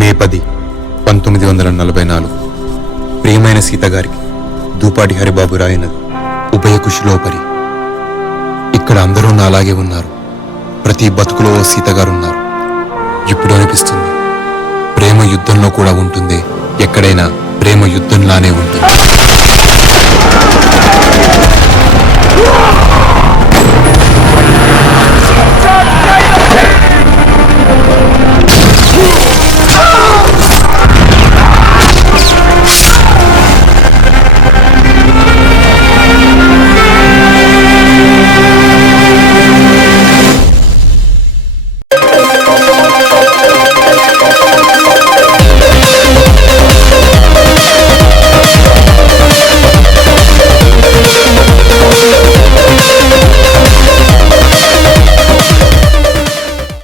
మే పది పంతొమ్మిది వందల నలభై నాలుగు. ప్రియమైన సీత గారికి దూపాటి హరిబాబు రాయినది ఉభయ ఇక్కడ అందరూ నాలాగే ఉన్నారు. ప్రతి బతుకులో ఓ సీత గారు ఉన్నారు ఇప్పుడు అనిపిస్తుంది ప్రేమ యుద్ధంలో కూడా ఉంటుంది ఎక్కడైనా ప్రేమ యుద్ధంలానే ఉంటుంది.